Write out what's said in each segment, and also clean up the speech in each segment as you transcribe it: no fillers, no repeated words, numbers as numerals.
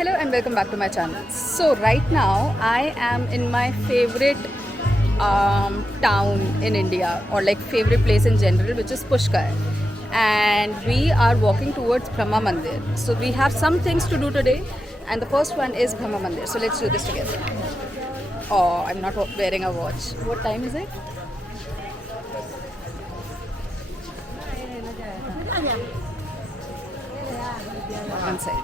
Hello and welcome back to my channel. So right now I am in my favorite town in India, or like favorite place in general, which is Pushkar, and we are walking towards Brahma Mandir. So we have some things to do today, and the first one is Brahma Mandir. So let's do this together. Oh, I'm not wearing a watch. What time is it? One sec.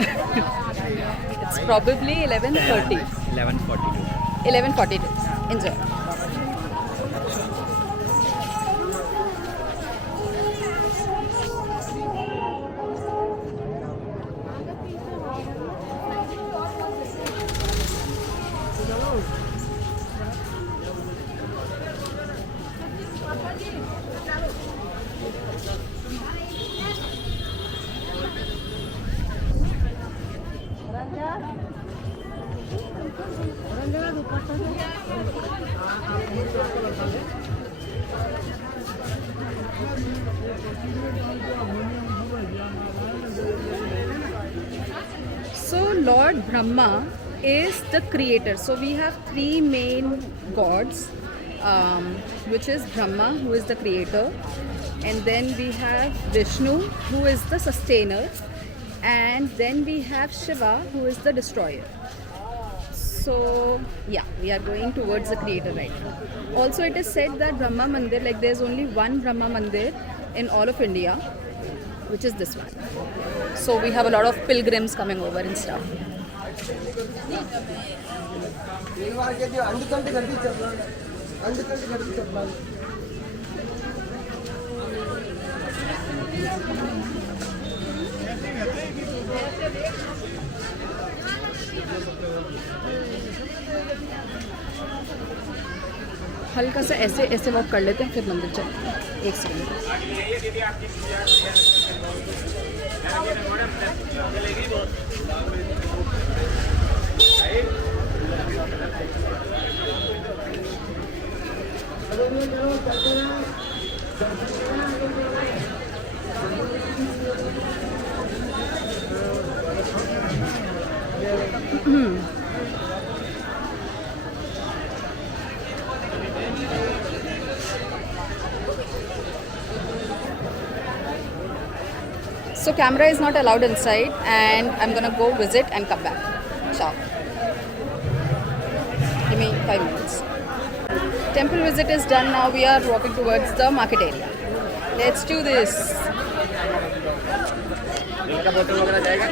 It's probably 11:30. 11:42. 11:42. Enjoy. So Lord Brahma is the creator. So we have three main gods, which is Brahma, who is the creator, and then we have Vishnu, who is the sustainer, and then we have Shiva, who is the destroyer. So yeah, we are going towards the creator right now. Also, it is said that Brahma Mandir, like there's only one Brahma Mandir in all of India, which is this one. So we have a lot of pilgrims coming over and stuff. हल्का सा ऐसे ऐसे walk कर लेते हैं, फिर मंदिर चलते हैं. एक second. So camera is not allowed inside, and I'm gonna go visit and come back. Ciao. Give me 5 minutes. Temple visit is done now. We are walking towards the market area. Let's do this. इनका बोतल वगैरह जाएगा.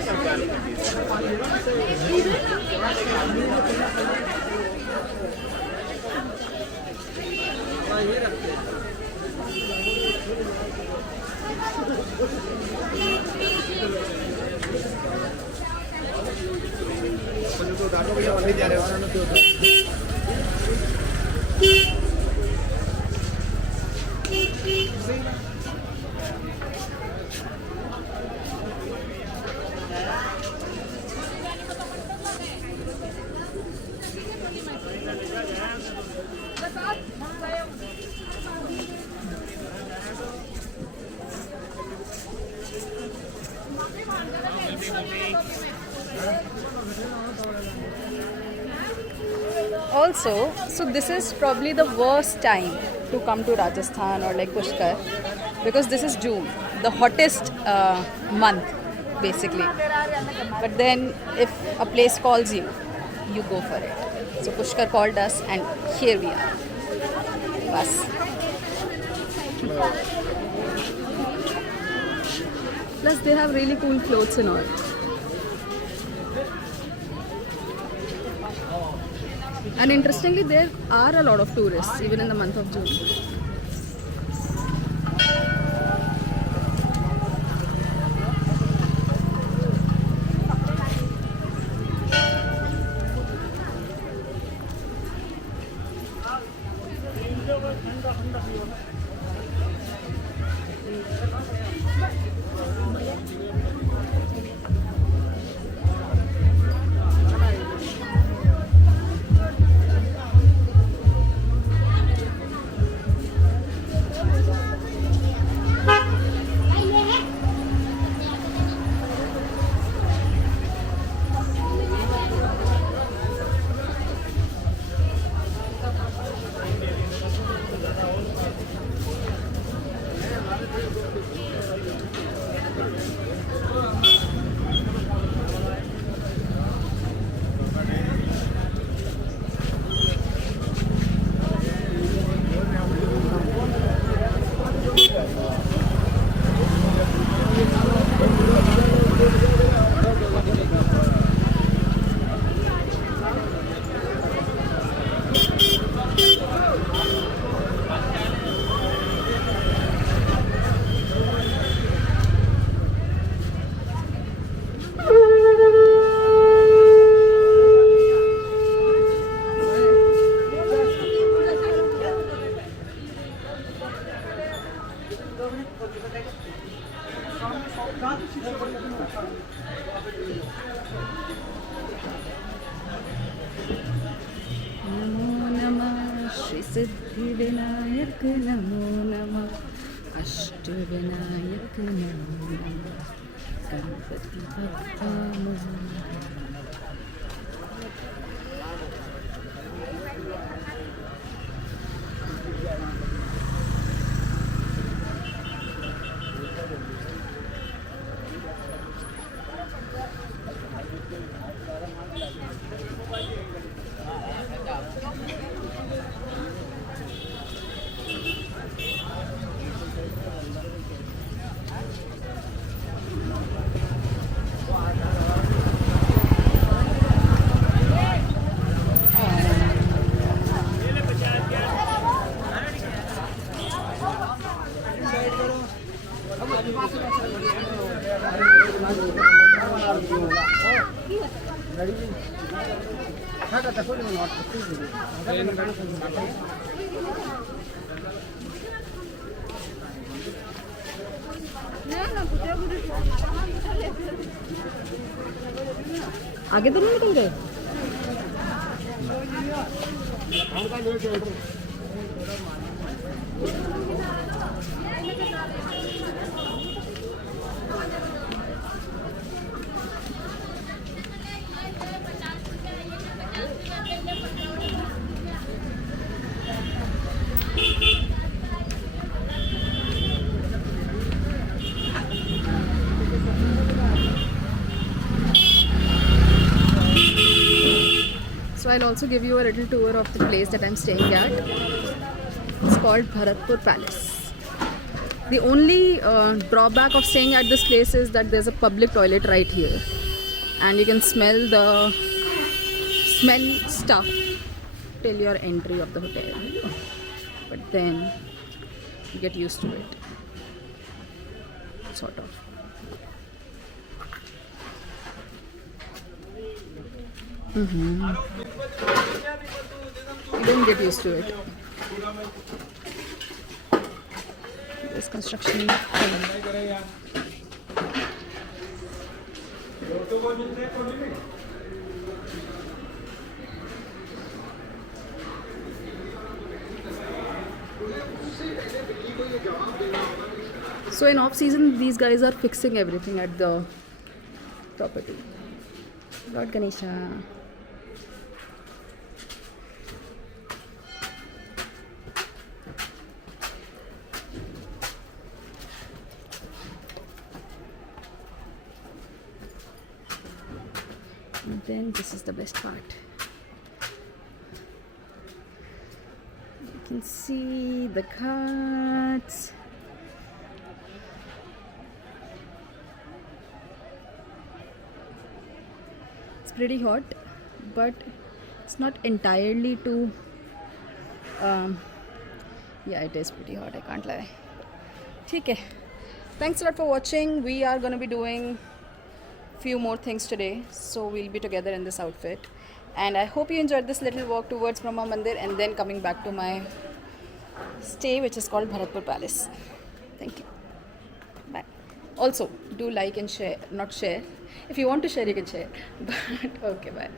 Also, so this is probably the worst time to come to Rajasthan or like Pushkar, because this is June, the hottest month basically. But then if a place calls you, you go for it. So Pushkar called us and here we are. Bas. Plus they have really cool clothes and all. And interestingly, there are a lot of tourists even in the month of June. Siddhivinayak नमो नमः, अष्टविनायक नमो नमः, गणपति बप्पा मोरया। आगे तो नहीं निकल गए। So I'll also give you a little tour of the place that I'm staying at. It's called Bharatpur Palace. The only drawback of staying at this place is that there's a public toilet right here, and you can smell stuff till your entry of the hotel. But then you get used to it, sort of. You don't get used to it. This construction. So in off season, these guys are fixing everything at the property. Lord Ganesha. And then this is the best part. You can see the carts. It's pretty hot, but it's not entirely too. Yeah, it is pretty hot. I can't lie. Okay. Thanks a lot for watching. We are going to be doing few more things today, so we'll be together in this outfit, and I hope you enjoyed this little walk towards Brahma Mandir and then coming back to my stay, which is called Bharatpur Palace. Thank you. Bye. Also, do like and share. Not share. If you want to share, you can share. But okay, bye.